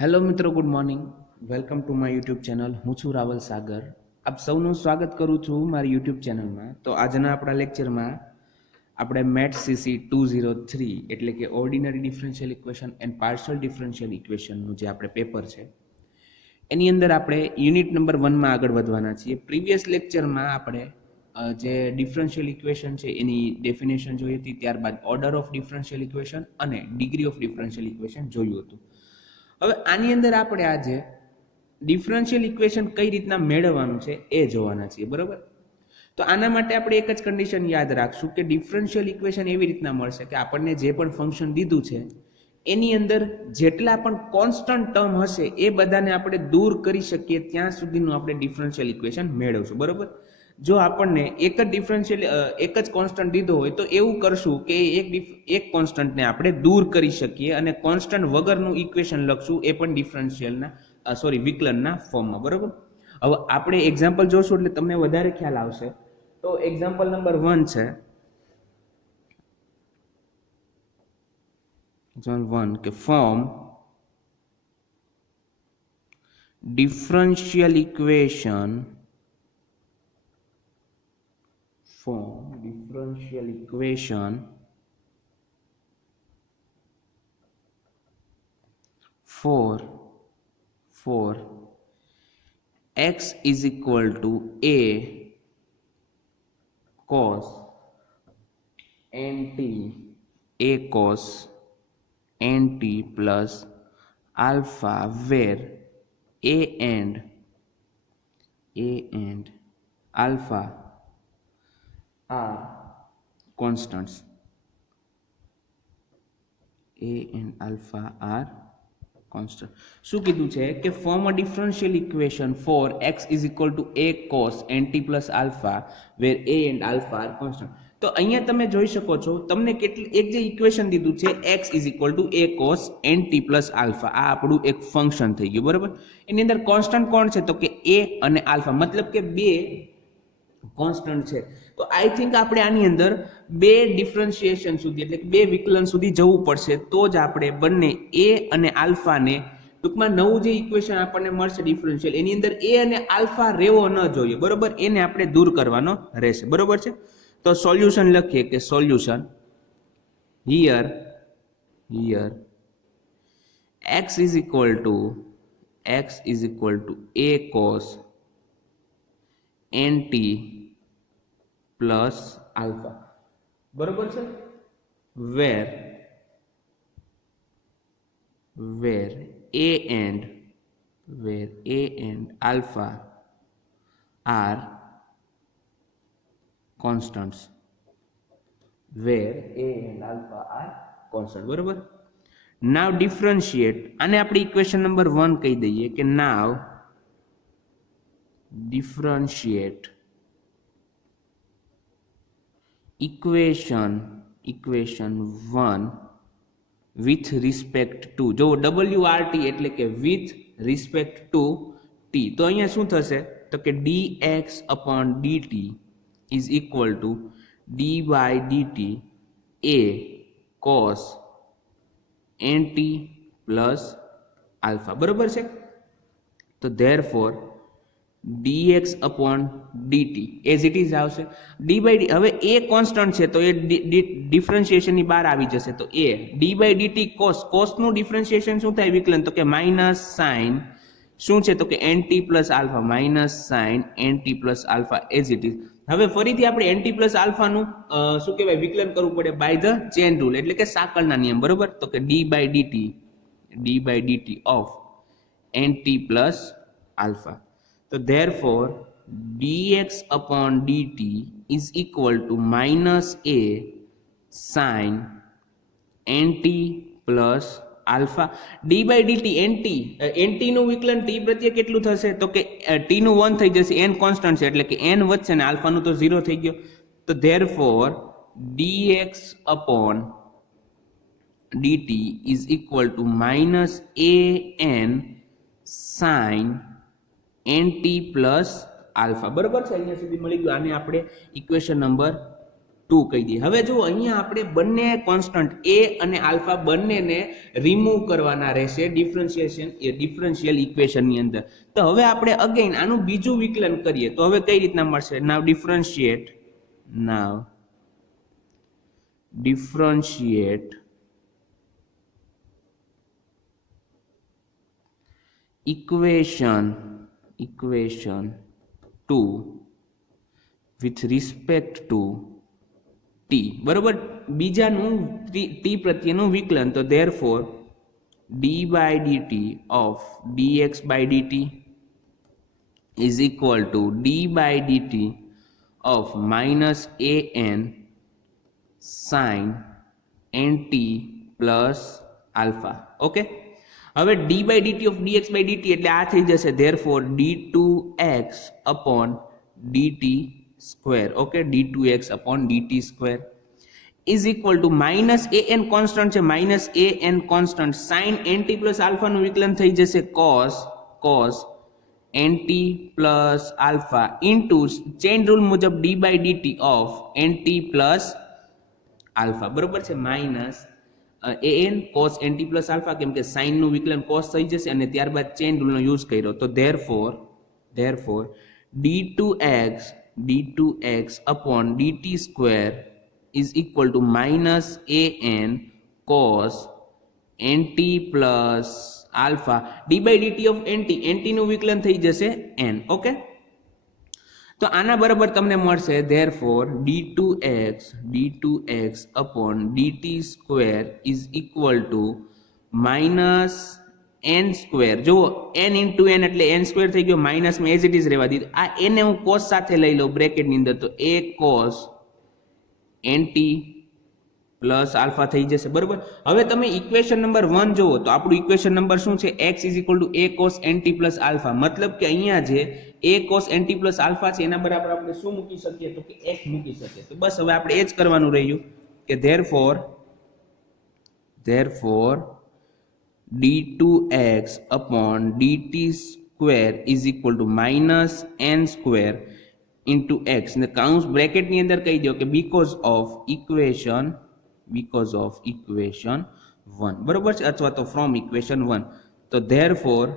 Hello મિત્રો, good morning. Welcome to my YouTube channel. હું છું રાવલ સાગર. આપ સૌનું સ્વાગત કરું છું મારી યુટ્યુબ ચેનલમાં. તો આજના આપણા લેક્ચરમાં આપણે મેટ સીસી 203 એટલે કે ordinary differential equation and partial differential ઇક્વેશનનું જે આપણે પેપર છે એની અંદર આપણે યુનિટ નંબર 1માં આગળ વધવાના છીએ. પ્રીવિયસ લેક્ચરમાં આપણે જે ડિફરન્શિયલ ઇક્વેશન છે એની ડેફિનેશન જોઈ હતી, ત્યારબાદ ઓર્ડર ઓફ ડિફરન્શિયલ ઇક્વેશન અને ડિગ્રી ઓફ ડિફરન્શિયલ ઇક્વેશન જોયું હતું. હવે આની અંદર આપણે આજે ડિફરન્શિયલ ઇક્વેશન કઈ રીતના મેળવવાનું છે એ જોવાના છીએ, બરોબર? તો આના માટે આપણે એક જ કન્ડિશન યાદ રાખશું કે ડિફરન્શિયલ ઇક્વેશન એવી રીતના મળશે કે આપણને જે પણ ફંક્શન દીધું છે એની અંદર જેટલા પણ કોન્સ્ટન્ટ ટર્મ હશે એ બધાને આપણે દૂર કરી શકીએ ત્યાં સુધીનું આપણે ડિફરન્શિયલ ઇક્વેશન મેળવશું, બરોબર? જો આપણને એક જ કોન્સ્ટન્ટ દીધો હોય તો એવું કરશું કે એક કોન્સ્ટન્ટને આપણે દૂર કરી શકીએ અને કોન્સ્ટન્ટ વગરનું ઇક્વેશન લખશું, એ પણ વિકલનના ફોર્મમાં, બરોબર? હવે આપણે એક્ઝામ્પલ જોશું એટલે તમને વધારે ખ્યાલ આવશે. તો એક્ઝામ્પલ નંબર 1 છે. કે form differential equation for x is equal to a cos nt plus alpha, where a and alpha are constants. શું કીધું છે કે form a differential equation for x is equal to a cos nt plus alpha where a and alpha are constant. તો અહીંયા તમે જોઈ શકો છો, તમને એક જે ઇક્વેશન દીધું છે x is equal to a cos nt plus alpha, આ આપણું એક ફંક્શન થઈ ગયું, બરોબર? એની અંદર કોન્સ્ટન્ટ કોણ છે તો કે a અને આલ્ફા, મતલબ કે બે કોન્સ્ટન્ટ છે. તો આઈ થિંક આપણે આની અંદર બે ડિફરન્શિએશન સુધી એટલે કે બે વિકલન સુધી જવું પડશે તો જ આપણે બંને એ અને આલ્ફાને, ટૂંકમાં નવું જે ઇક્વેશન આપણને મળશે ડિફરન્શિયલ, એની અંદર એ અને આલ્ફા રહેવો ન જોઈએ, બરોબર? એને આપણે દૂર કરવાનો રહેશે, બરોબર છે? તો સોલ્યુશન લખીએ કે solution here x is equal to a cos nt plus alpha, બરોબર છે? where a and alpha are constants, બરોબર? નાવ ડિફરન્શિએટ, આને આપણે ઇક્વેશન નંબર 1 કહી દઈએ કે નાવ differentiate equation 1 with respect to, જો WRT એટલે કે with respect to t, તો અહીંયા શું થશે તો કે dx upon dt is equal to d by dt a cos nt plus alpha, બરોબર છે? તો therefore dx upon dt as it is આવશે d by d. હવે a કોન્સ્ટન્ટ છે તો એ ડિફરન્શિએશન ની બહાર આવી જશે, તો a d by dt cos નું ડિફરન્શિએશન શું થાય વિકલન, તો કે માઇનસ સાઇન શું છે તો કે nt plus alpha, minus sign nt plus alpha as it is. હવે ફરીથી આપણે nt plus alpha નું શું કહેવાય વિકલન કરવું પડે બાય ધ ચેન રૂલ એટલે કે સાંકળના નિયમ, બરોબર? તો કે d by dt of nt plus alpha. તો therefore dx upon dt is equal to minus a sin nt plus alpha. d by dt nt નું વિકલન t પ્રત્યે કેટલું થશે તો કે t નું 1 થઈ જશે, n કોન્સ્ટન્ટ છે એટલે કે n વધશે ને આલ્ફા નું તો 0 થઈ ગયો. તો therefore dx upon dt is equal to minus a n sin nt plus alpha, બરોબર છે? અહીંયા સુધી મળી ગયું. આને આપણે ઇક્વેશન નંબર 2 કહી દઈએ. હવે જો અહીંયા આપણે બંને કોન્સ્ટન્ટ a અને આલ્ફા બંનેને રિમૂવ કરવાના રહેશે ડિફરન્શિયલ ઇક્વેશનની અંદર. તો હવે આપણે અગેન આનું બીજું વિકલન કરીએ તો હવે કઈ રીતના મળશે? નાવ differentiate equation 2 with respect to t. બરોબર, બીજાનું t પ્રત્યેનું વિકલન. તો therefore d by dt of dx by dt is equal to d by dt of minus an sin nt plus alpha. Okay, હવે d by dt of dx by dt એટલે આ થઈ જશે therefore d2x upon dt square. Okay, d2x upon dt square is equal to minus an constant છે, minus an constant sin nt plus alpha નું વિકલન થઈ જશે cos nt plus alpha into chain rule મુજબ d by dt of nt plus alpha. બરોબર છે, minus an cos nt plus alpha, કેમ કે sin નું વિકલન cos થઈ જશે અને ત્યારબાદ ચેન રૂલ નો યુઝ કર્યો. તો therefore d2x upon dt square is equal to minus an cos nt plus alpha d by dt of nt નું વિકલન થઈ જશે n. ઓકે, તો આના બરાબર તમને મળશે therefore d2x upon dt square is equal to minus n square. જો n into n એટલે n square થઈ ગયો, માઇનસ માં એઝ ઇટ ઇઝ રહેવા દીધું. આ n ને હું cos સાથે લઈ લઉં બ્રેકેટની અંદર, તો a cos nt plus alpha થઈ જશે. બરોબર, હવે તમે ઇક્વેશન નંબર 1 જુઓ તો આપણું ઇક્વેશન નંબર શું છે? x is equal to a cos nt plus alpha. મતલબ કે અહીંયા જે a cos nt plus alpha છે એના બરાબર આપણે શું મૂકી શકીએ? તો કે x મૂકી શકીએ. તો બસ હવે આપણે એ જ કરવાનું રહ્યું કે therefore d2x upon dt square is equal to minus n square into x ને કાઉન્સ બ્રેકેટની અંદર કહી દો કે because of equation 1. બરોબર છે, અથવા તો from equation 1. તો therefore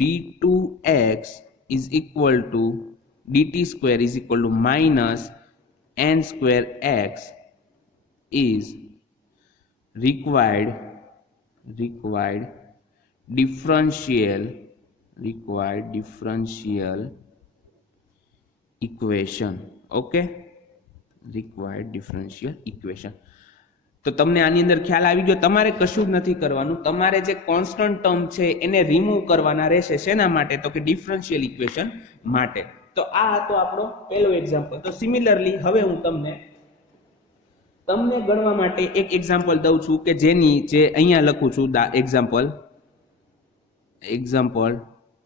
d2x is equal to dt square is equal to minus n square x is required differential equation. Okay, required differential equation. તો તમને આની અંદર ખ્યાલ આવી ગયો. તમારે કશું જ નથી કરવાનું, તમારે જે કોન્સ્ટન્ટ ટર્મ છે એને રિમૂવ કરવાના રહેશે. શેના માટે? તો કે ડિફરન્શિયલ ઇક્વેશન માટે. તો આ હતો આપણો પહેલો એક્ઝામ્પલ. તો સિમિલરલી હવે હું તમને ગણવા માટે એક એક્ઝામ્પલ દઉં છું કે જેની જે અહીંયા લખું છું એક્ઝામ્પલ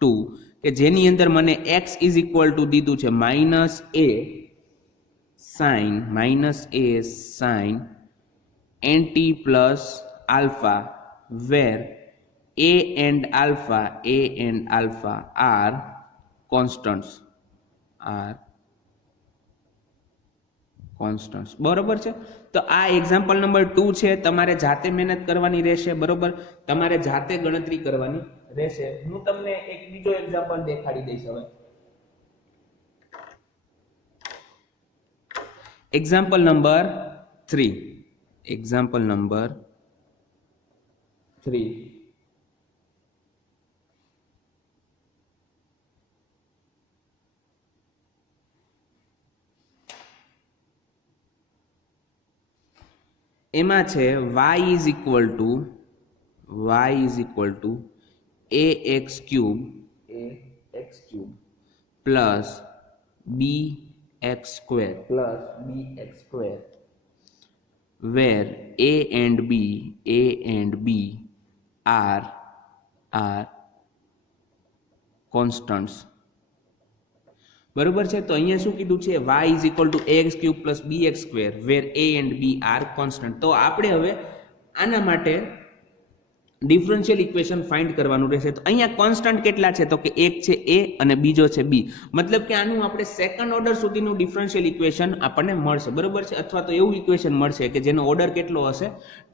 2 કે જેની અંદર મને x is equal to દીધું છે minus a sin nt plus alpha, where a and alpha are constants. બરોબર છે. તો આ એક્ઝામ્પલ નંબર 2 છે. તમારે જાતે મહેનત કરવાની રહેશે. બરોબર, તમારે જાતે ગણતરી કરવાની રહેશે. હું તમને એક બીજો એક્ઝામ્પલ દેખાડી દઈશ. હવે એક્ઝામ્પલ નંબર 3. એમાં છે y is equal to ax cube plus bx square where a and b are constants. બરોબર છે. તો અહીંયા શું કીધું છે? y is equal to ax cube plus bx square where a and b are constant. તો આપણે હવે આના માટે ડિફરન્શિયલ ઇક્વેશન ફાઇન્ડ કરવાનું રહેશે. તો અહીંયા કોન્સ્ટન્ટ કેટલા છે? તો કે એક છે a અને બીજો છે b. મતલબ કે આનું આપણે સેકન્ડ ઓર્ડર સુધીનું ડિફરન્શિયલ ઇક્વેશન આપણને મળશે, બરોબર છે, અથવા તો એવું ઇક્વેશન મળશે કે જેનો ઓર્ડર કેટલો હશે?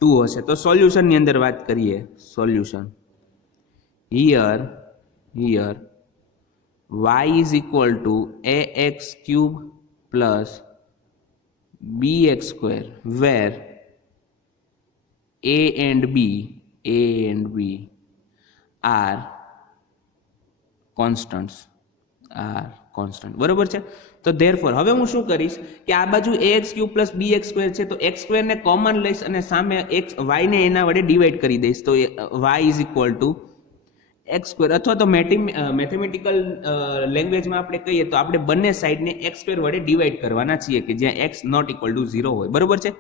2 હશે. તો સોલ્યુશનની અંદર વાત કરીએ. Solution here y is equal to ax cube plus bx square, where a and b are constants, બરોબર છે. તો therefore હવે હું શું કરીશ કે આ બાજુ ax cube plus bx square છે, તો x square ને કોમન લઈશ અને સામે y ને એના વડે ડિવાઈડ કરી દઈશ. તો y is equal to x square, અથવા તો મેથેમેટિકલ લેંગ્વેજમાં આપણે કહીએ તો આપણે બંને સાઈડને x square વડે ડિવાઈડ કરવાના છીએ કે જ્યાં x નોટ ઇક્વલ ટુ 0 હોય, બરોબર છે.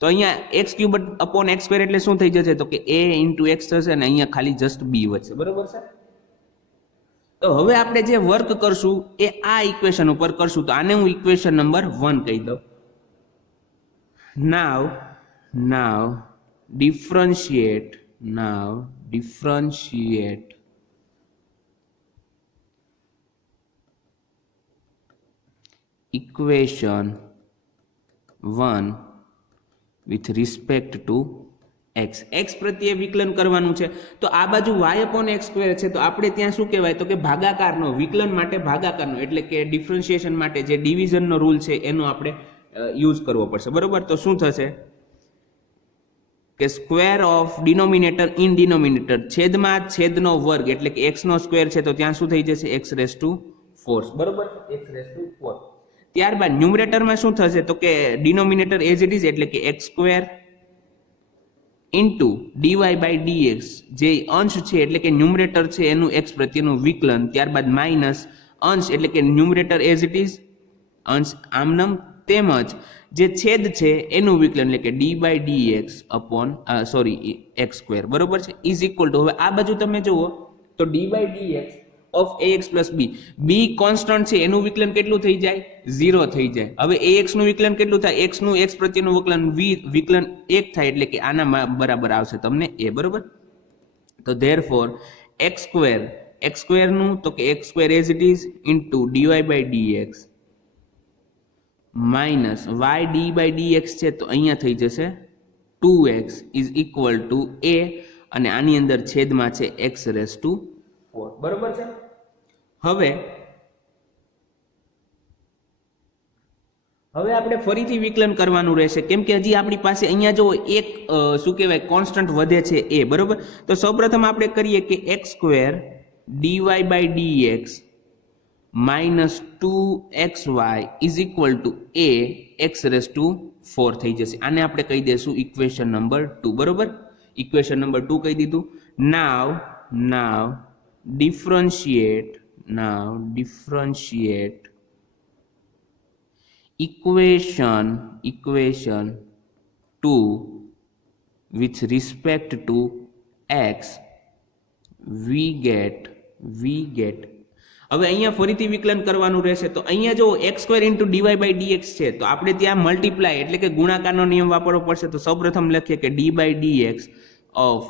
તો અહીંયા x cube upon x square એટલે શું થઈ જશે? તો કે a ઇન્ટુ x થશે અને અહીંયા ખાલી જસ્ટ b વધશે, બરોબર છે. તો હવે આપણે જે વર્ક કરશું એ આ ઇક્વેશન ઉપર કરશું. તો આને હું ઇક્વેશન નંબર 1 કહી દઉં. નાવ differentiate equation 1 with respect to x. x પ્રત્યે વિકલન કરવાનું છે. તો આ બાજુ y upon x સ્ક્વેર છે, તો આપણે ત્યાં શું કહેવાય? તો કે ભાગાકારનો, વિકલન માટે ભાગાકારનો, એટલે કે ડિફરન્શિએશન માટે જે ડિવિઝનનો રૂલ છે એનો આપણે યુઝ કરવો પડશે, બરોબર. તો શું થશે કે square of denominator in denominator, છેદમાં છેદનો વર્ગ, એટલે કે x નો સ્ક્વેર છે તો ત્યાં શું થઈ જશે? x raised to 4, બરોબર, x raised to 4. ત્યારબાદ ન્યુમરેટરમાં શું થશે? તો કે ડિનોમિનેટર એઝ ઇટ ઇઝ, એટલે કે x square into dy by dx, જે અંશ છે એટલે કે ન્યુમરેટર છે એનું x પ્રત્યેનું વિકલન, ત્યારબાદ માઇનસ અંશ એટલે કે ન્યુમરેટર એઝ ઇટ ઇઝ, અંશ આમનમ, તેમજ જે છેદ છે એનું વિકલન એટલે કે d by dx upon x square, બરોબર છે, ઇઝ ઇક્વલ ટુ, હવે આ બાજુ તમે જુઓ તો d by dx of ax plus b, b constant છે એનું વિકલન કેટલું થઈ જાય? 0 થઈ જાય. હવે ax નું વિકલન કેટલું થાય? x નું x પ્રત્યેનું વિકલન 1 થાય, એટલે કે આના બરાબર આવશે તમને a, બરોબર. તો therefore x સ્ક્વેર નું તો કે x square as it is into dy by dx minus y d by dx છે તો અહીંયા થઈ જશે 2x is equal to a, અને આની અંદર છેદમાં છે x રેઝ ટુ 4, બરોબર છે. હવે આપણે ફરીથી વિકલન કરવાનું રહેશે, કેમ કે હજી આપણી પાસે અહીંયા જો એક શું કહેવાય કોન્સ્ટન્ટ વધે છે a, બરોબર. તો સૌપ્રથમ આપણે કરીએ કે x square dy by dx minus 2xy is equal to a x raise to 4 થઈ જશે. આને આપણે કહી દઈશું ઇક્વેશન નંબર 2, બરોબર. ઇક્વેશન નંબર 2 કહી દીધું. નાવ differentiate equation 2 with respect to x, we get હવે અહીંયા ફરીથી વિકલન કરવાનું રહેશે. તો અહીંયા જો x square into dy by dx છે તો આપણે ત્યાં મલ્ટીપ્લાય એટલે કે ગુણાકારનો નિયમ વાપરવો પડશે. તો સૌપ્રથમ લખીએ કે d by dx of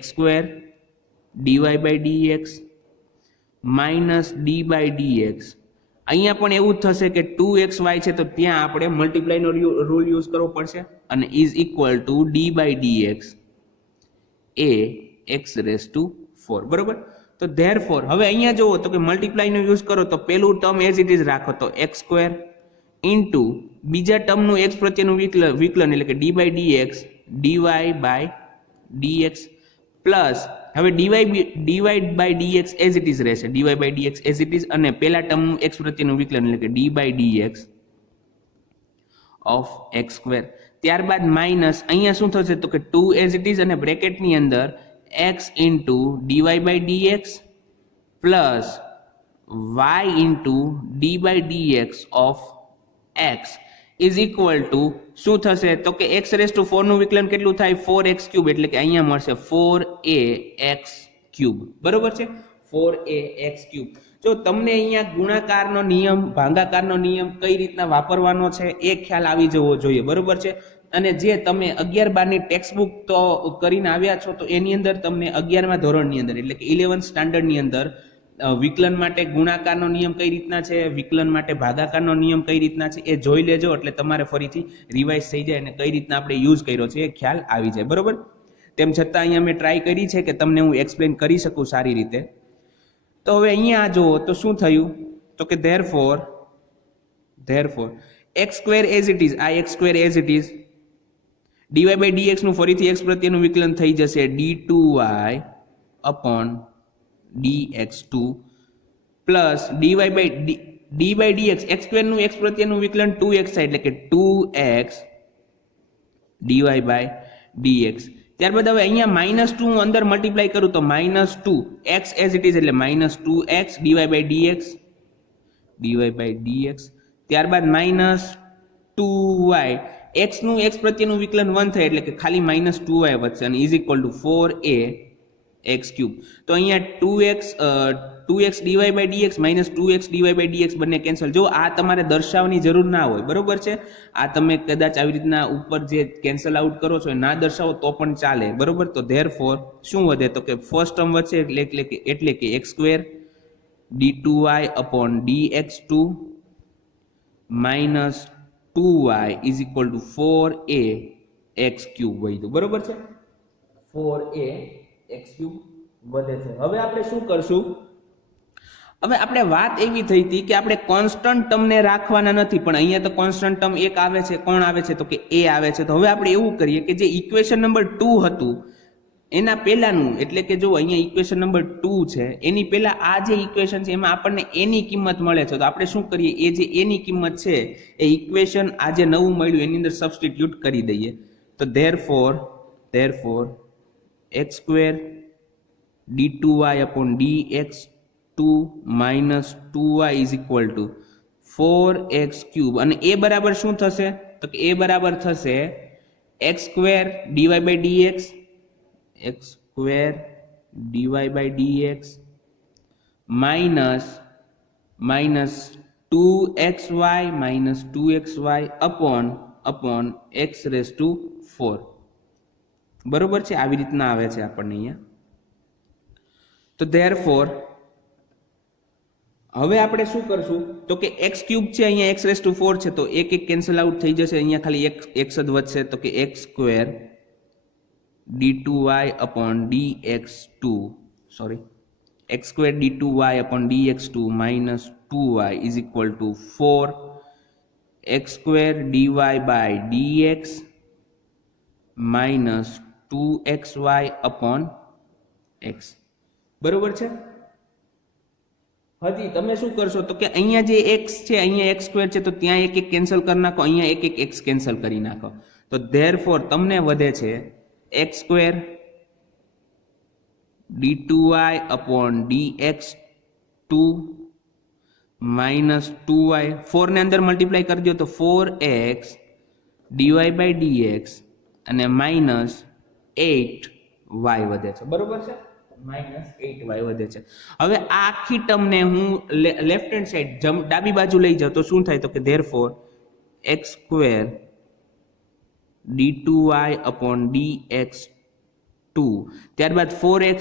x square dy by dx minus d by dx. અહીંયા પણ એવું જ થશે કે 2xy છે તો ત્યાં આપણે મલ્ટીપ્લાયનો રૂલ યુઝ કરવો પડશે, અને is equal to d by dx a x raise to 4, બરોબર. તો ધેરફોર હવે અહીંયા જુઓ તો કે મલ્ટીપ્લાયનો યુઝ કરો તો પેલું ટર્મ એઝ ઇટ ઇઝ રાખો તો x સ્ક્વેર ઇન્ટુ બીજા ટર્મનું x પ્રત્યેનું વિકલન એટલે કે d by dx dy by dx plus હવે dy by dx as it is રહેશે, dy by dx as it is, અને પેલા ટર્મનું x પ્રત્યેનું વિકલન એટલે કે d by dx of x સ્ક્વેર. ત્યારબાદ માઇનસ અહીંયા શું થશે તો કે 2 એઝ ઇટ ઇઝ અને બ્રેકેટની અંદર x into dy by dx plus y into d by dx of x is equal to શું થશે તો કે x રેઝ ટુ 4 નું વિકલન કેટલું થાય? 4x ક્યુબ, એટલે કે અહીંયા મળશે 4ax ક્યુબ, બરોબર છે, 4ax ક્યુબ. જો તમને અહીંયા ગુણાકારનો નિયમ ભાગાકારનો નિયમ કઈ રીતના વાપરવાનો છે એ ખ્યાલ આવી જવો જોઈએ, બરોબર છે. અને જે તમે 11-12 ની ટેક્સ્ટ બુક તો કરીને આવ્યા છો, તો એની અંદર તમને 11મા ધોરણની અંદર એટલે કે 11th સ્ટાન્ડર્ડની અંદર વિકલન માટે ગુણાકારનો નિયમ કઈ રીતના છે, વિકલન માટે ભાગાકારનો નિયમ કઈ રીતના છે એ જોઈ લેજો, એટલે તમારે ફરીથી રિવાઇઝ થઈ જાય અને કઈ રીતના આપણે યુઝ કર્યો છે એ ખ્યાલ આવી જાય. બરોબર. તેમ છતાં અહીંયા મેં ટ્રાય કરી છે કે તમને હું એક્સપ્લેન કરી શકું સારી રીતે. તો હવે અહીંયા જુઓ તો શું થયું, તો કે therefore x square as it is, આ x square as it is, dy by dx નું ફરીથી x પ્રત્યેનું વિકલન થઈ જશે d2y upon dx2 plus dy by d by dx x square નું x પ્રત્યેનું વિકલન 2x થાય એટલે કે 2x dy by dx. ત્યારબાદ હવે અહીંયા -2 હું અંદર મલ્ટીપ્લાય કરું તો -2 x as it is એટલે -2x dy by dx, ત્યારબાદ -2y x નું x પ્રત્યેનું વિકલન 1 થાય એટલે કે ખાલી -2y વધશે અને is equal two 4a x cube. તો અહીંયા 2x dy by dx -2x dy by dx બંને કેન્સલ. જો આ તમારે દર્શાવવાની જરૂર ના હોય, બરોબર છે. આ તમે કદાચ આવી રીતના ઉપર જે કેન્સલ આઉટ કરો છો એ ના દર્શાવો તો પણ ચાલે, બરોબર. તો ધેરફોર શું વધે, તો કે ફર્સ્ટ ટર્મ વધશે એટલે કે x square d2y upon dx2 minus 2y is equal to 4a x cube વધ્યું, બરોબર છે. 4a x ક્યુબ વધે છે. હવે આપણે શું કરશું, હવે આપણે વાત એવી થઈ હતી કે આપણે કોન્સ્ટન્ટ ટર્મને રાખવાના નથી, પણ અહીંયા તો કોન્સ્ટન્ટ ટર્મ એક આવે છે. કોણ આવે છે, તો કે a આવે છે. તો હવે આપણે એવું કરીએ કે જે ઇક્વેશન નંબર 2 હતું એના પહેલાનું, એટલે કે જો અહીંયા ઇક્વેશન નંબર 2 છે એની પહેલા આ જે ઇક્વેશન છે એમાં આપણને a ની કિંમત મળે છે. તો આપણે શું કરીએ, એ જે a ની કિંમત છે એ ઇક્વેશન આ જે નવું મળ્યું એની અંદર સબસ્ટિટ્યુટ કરી દઈએ. તો therefore x square d2y upon dx2 minus 2y is equal to 4x cube. અને a બરાબર શું થશે, તો કે a બરાબર થશે x square dy by dx minus 2xy upon x raised to 4. બરોબર છે. આવી રીતના આવે છે આપણને અહીંયા. તો therefore હવે આપણે શું કરશું, તો કે x ક્યુબ છે અહીંયા x raised to 4 છે, તો એક કેન્સલ આઉટ થઈ જશે, અહીંયા ખાલી x જ વધશે. તો કે x square d2y upon dx2 x square d2y upon dx2 minus 2y is equal to 4 x square dy by dx minus 2xy upon x. બરોબર છે. હજી તમે શું કરશો, તો કે અહીંયા જે x છે અહીંયા x સ્ક્વેર છે, તો ત્યાં એક કેન્સલ કરી નાખો, અહીંયા એક x કેન્સલ કરી નાખો. તો therefore તમને વધે છે x square d2y upon dx2 minus 2y, 4 ને અંદર મલ્ટીપ્લાય કરી દો તો 4x dy by dx અને minus 8y વધે છે, બરોબર છે. -8y વધે છે. હવે આ આખી ટર્મને હું લેફ્ટ હેન્ડ સાઈડ ડાબી બાજુ લઈ જાઉં તો શું થાય, તો કે therefore x square d2y upon dx2, ત્યારબાદ 4x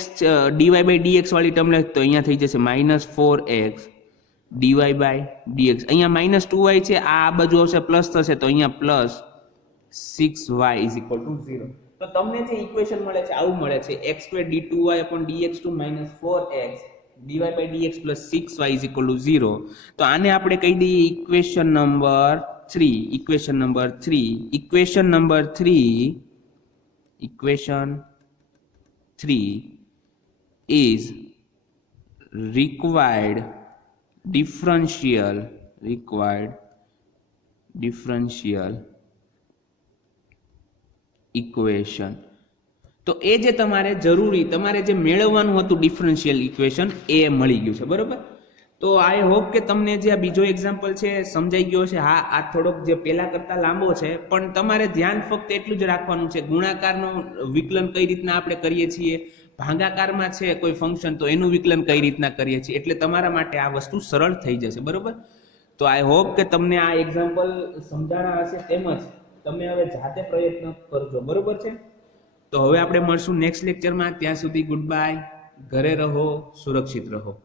dy by dx વાળી ટર્મ લે તો અહીંયા થઈ જશે -4x dy by dx. અહીંયા -2y છે, આ બાજુ આવશે પ્લસ થશે, તો અહીંયા plus 6y is equal to 0. તો તમને જે ઇક્વેશન મળે છે આવું મળે છે, x square d2y upon dx2 minus 4x dy by dx plus 6y is equal to 0. તો આને આપણે કહી દઈએ equation number 3. Equation number 3 is required differential equation. તો એ જે તમારે જે મેળવવાનું હતું ડિફરન્શિયલ ઇક્વેશન એ મળી ગયું છે, બરોબર. તો આઈ હોપ કે તમને જે આ બીજો એક્ઝામ્પલ છે સમજાઈ ગયો છે. હા, આ થોડોક જે પહેલા કરતા લાંબો છે, પણ તમારે ધ્યાન ફક્ત એટલું જ રાખવાનું છે, ગુણાકારનું વિકલન કઈ રીતના આપણે કરીએ છીએ, ભાગાકારમાં છે કોઈ ફંક્શન તો એનું વિકલન કઈ રીતના કરીએ છીએ, એટલે તમારા માટે આ વસ્તુ સરળ થઈ જશે, બરોબર. તો આઈ હોપ કે તમને આ એક્ઝામ્પલ સમજાણા હશે. તેમજ તમે હવે જાતે પ્રયત્ન કરજો, બરોબર છે? તો હવે આપણે મળશું નેક્સ્ટ લેક્ચરમાં. ત્યાં સુધી ગુડ બાય, ઘરે રહો, સુરક્ષિત રહો.